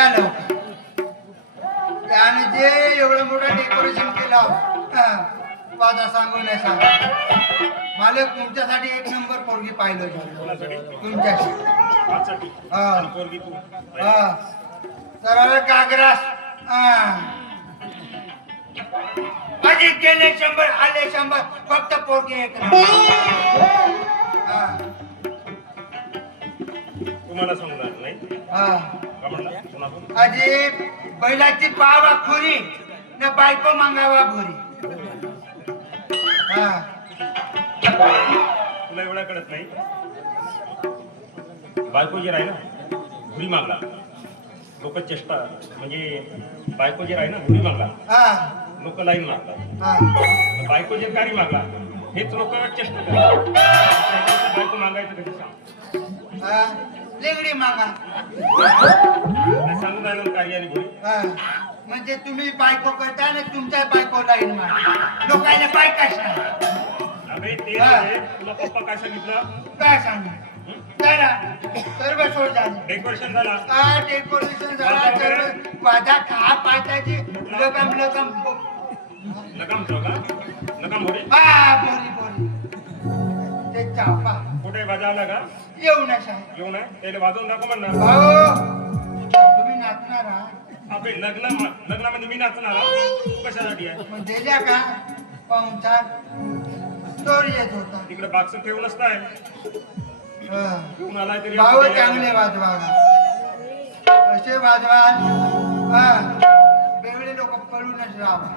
या लवकर. त्याने जे एवढं मोठं डेकोरेशन केलं माझा सांगू नाही सांगा. मालक तुमच्यासाठी एक नंबर पोरगी पाहिलं तुमच्यासाठी. हा सरळ कागरास. माझे केले 100 आले 100 फक्त पोरगी एक तुम्हाला समजणार नाही. अजी बैलाची पावा खुरी न बायको मागावा भुरी. तुला एवढा कळत नाही. बायको जे राही ना भुरी मागला लोक चेष्टा म्हणजे बायको जे राही ना भुरी मागला लोक लाईन मागतात. बायको जे कारी मागला हेच लोक चेष्टा करतात. बायको मागायचं कधी सांग. लेंगडी मागा सांगून राहिलं कार्य आणि भुरी. म्हणजे तुम्ही बायको करता ना तुमच्या बायको लाईन मागा लोकांना बायकाच नाही. अबे ते तुला पप्पा काय सांगितलं काय सांगा सर्व सोड झालं. डेकोरेशन झाला. डेकोरेशन झाला सर्व माझा खा पाठाची लगम लगम लगाम ठेवला लगाम होते. बोरी बोरी ते चापा कुठे वाजवला का येऊ नका येऊ नये त्याला वाजवून दाखव म्हणणार. भाऊ तुम्ही नाचणार आहात. आपले लग्नामध्ये मी नाचणार तू कशासाठी आहे. मग दिल्या का पाहुणचार चोर येत होता तिकडे बाक्स ठेवूनच काय आलाय तरी भाऊ चांगले वाजवा कसे वाजवा वेगळे लोक पळूनच राहा.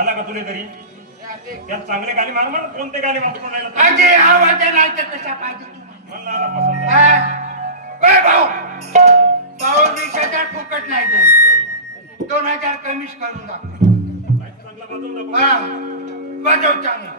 आला का तुले तरी त्यात चांगले गाणी माग मला कोणते गाणी वापरून राहिला पाहिजे आवाज नाही तर कशा पाहिजे मला आला पसंत. भाऊ भाऊ 20,000 फुकट नाही दे 2,000 कमीच करून दाखव. चांगला वाजवून दाखव. वाजव चांगला.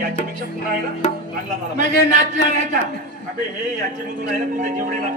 याच्यापेक्षा पुन्हा आहे ना चांगला मला म्हणजे नाचणार याचा अबे हे याचे मधून आहे ना तुझे जेवढे